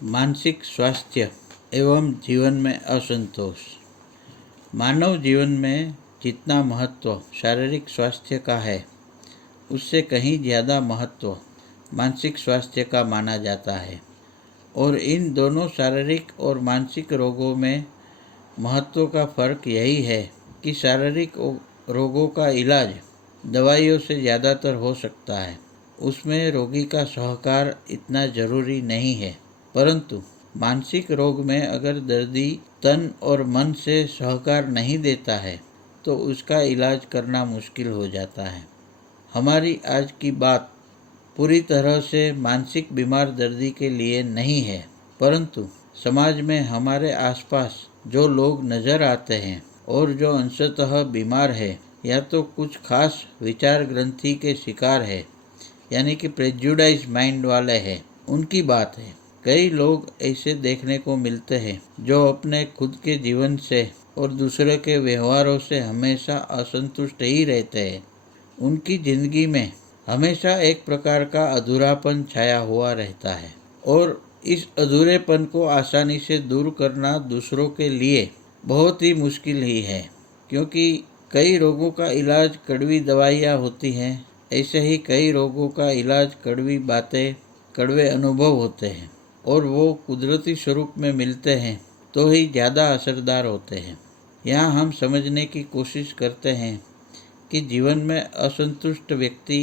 मानसिक स्वास्थ्य एवं जीवन में असंतोष। मानव जीवन में जितना महत्व शारीरिक स्वास्थ्य का है, उससे कहीं ज़्यादा महत्व मानसिक स्वास्थ्य का माना जाता है। और इन दोनों शारीरिक और मानसिक रोगों में महत्व का फ़र्क यही है कि शारीरिक रोगों का इलाज दवाइयों से ज़्यादातर हो सकता है, उसमें रोगी का सहकार इतना ज़रूरी नहीं है। परंतु मानसिक रोग में अगर दर्दी तन और मन से सहकार नहीं देता है तो उसका इलाज करना मुश्किल हो जाता है। हमारी आज की बात पूरी तरह से मानसिक बीमार दर्दी के लिए नहीं है, परंतु समाज में हमारे आसपास जो लोग नज़र आते हैं और जो अंशतः बीमार है या तो कुछ खास विचार ग्रंथि के शिकार है, यानी कि प्रेजुडाइज माइंड वाले हैं, उनकी बात है। कई लोग ऐसे देखने को मिलते हैं जो अपने खुद के जीवन से और दूसरों के व्यवहारों से हमेशा असंतुष्ट ही रहते हैं। उनकी जिंदगी में हमेशा एक प्रकार का अधूरापन छाया हुआ रहता है और इस अधूरेपन को आसानी से दूर करना दूसरों के लिए बहुत ही मुश्किल ही है, क्योंकि कई रोगों का इलाज कड़वी दवाइयाँ होती हैं। ऐसे ही कई रोगों का इलाज कड़वी बातें, कड़वे अनुभव होते हैं और वो कुदरती स्वरूप में मिलते हैं तो ही ज़्यादा असरदार होते हैं। यहाँ हम समझने की कोशिश करते हैं कि जीवन में असंतुष्ट व्यक्ति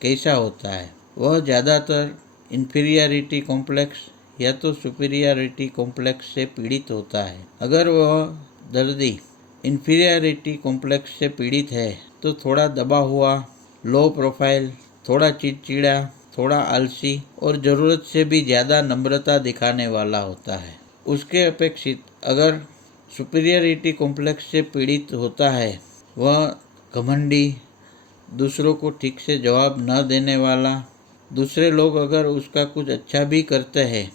कैसा होता है। वह ज़्यादातर इन्फीरियरिटी कॉम्प्लेक्स या तो सुपीरियरिटी कॉम्प्लेक्स से पीड़ित होता है। अगर वह दर्दी इन्फीरियरिटी कॉम्प्लेक्स से पीड़ित है तो थोड़ा दबा हुआ, लो प्रोफाइल, थोड़ा चिड़चिड़ा, थोड़ा आलसी और ज़रूरत से भी ज़्यादा नम्रता दिखाने वाला होता है। उसके अपेक्षित अगर सुपीरियरिटी कॉम्प्लेक्स से पीड़ित होता है, वह घमंडी, दूसरों को ठीक से जवाब न देने वाला, दूसरे लोग अगर उसका कुछ अच्छा भी करते हैं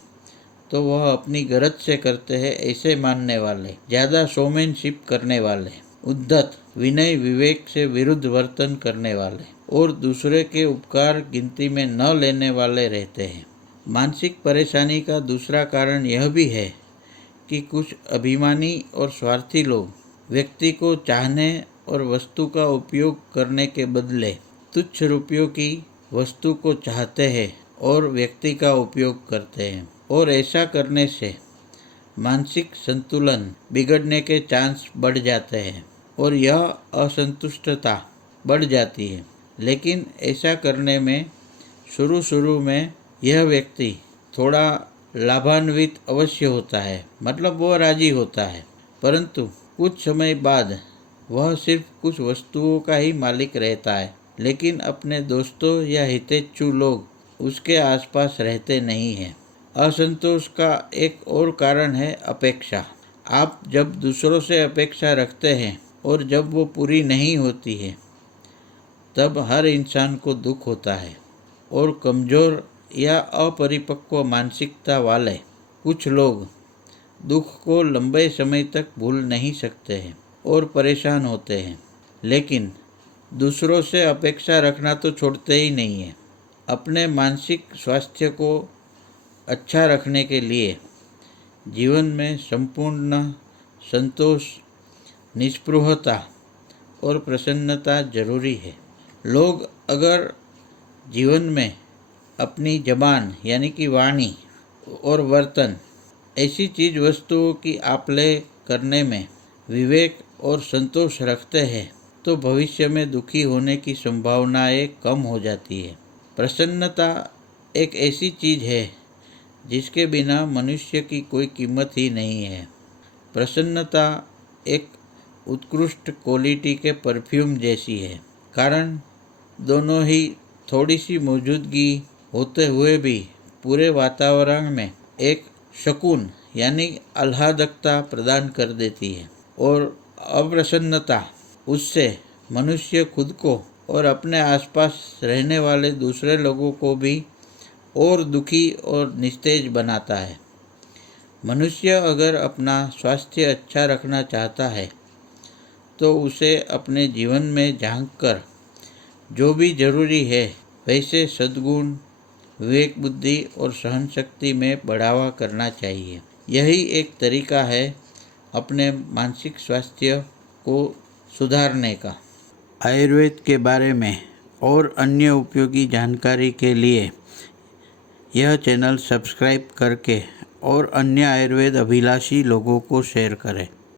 तो वह अपनी गरज से करते हैं ऐसे मानने वाले, ज़्यादा शोमैनशिप करने वाले, उद्धत, विनय विवेक से विरुद्ध वर्तन करने वाले और दूसरे के उपकार गिनती में न लेने वाले रहते हैं। मानसिक परेशानी का दूसरा कारण यह भी है कि कुछ अभिमानी और स्वार्थी लोग व्यक्ति को चाहने और वस्तु का उपयोग करने के बदले तुच्छ रुपयों की वस्तु को चाहते हैं और व्यक्ति का उपयोग करते हैं, और ऐसा करने से मानसिक संतुलन बिगड़ने के चांस बढ़ जाते हैं और यह असंतुष्टता बढ़ जाती है। लेकिन ऐसा करने में शुरू में यह व्यक्ति थोड़ा लाभान्वित अवश्य होता है, मतलब वह राजी होता है, परंतु कुछ समय बाद वह सिर्फ कुछ वस्तुओं का ही मालिक रहता है, लेकिन अपने दोस्तों या हितैषी लोग उसके आसपास रहते नहीं हैं। असंतोष का एक और कारण है अपेक्षा। आप जब दूसरों से अपेक्षा रखते हैं और जब वो पूरी नहीं होती है, तब हर इंसान को दुख होता है और कमज़ोर या अपरिपक्व मानसिकता वाले कुछ लोग दुख को लंबे समय तक भूल नहीं सकते हैं और परेशान होते हैं, लेकिन दूसरों से अपेक्षा रखना तो छोड़ते ही नहीं हैं। अपने मानसिक स्वास्थ्य को अच्छा रखने के लिए जीवन में संपूर्ण संतोष, निस्पृहता और प्रसन्नता जरूरी है। लोग अगर जीवन में अपनी जबान यानी कि वाणी और वर्तन, ऐसी चीज़ वस्तुओं की आपले करने में विवेक और संतोष रखते हैं तो भविष्य में दुखी होने की संभावनाएं कम हो जाती है। प्रसन्नता एक ऐसी चीज़ है जिसके बिना मनुष्य की कोई कीमत ही नहीं है। प्रसन्नता एक उत्कृष्ट क्वालिटी के परफ्यूम जैसी है, कारण दोनों ही थोड़ी सी मौजूदगी होते हुए भी पूरे वातावरण में एक सुकून यानी आह्लादकता प्रदान कर देती है, और अप्रसन्नता उससे मनुष्य खुद को और अपने आसपास रहने वाले दूसरे लोगों को भी और दुखी और निस्तेज बनाता है। मनुष्य अगर अपना स्वास्थ्य अच्छा रखना चाहता है तो उसे अपने जीवन में झांक कर जो भी जरूरी है वैसे सद्गुण, विवेक बुद्धि और सहन शक्ति में बढ़ावा करना चाहिए। यही एक तरीका है अपने मानसिक स्वास्थ्य को सुधारने का। आयुर्वेद के बारे में और अन्य उपयोगी जानकारी के लिए यह चैनल सब्सक्राइब करके और अन्य आयुर्वेद अभिलाषी लोगों को शेयर करें।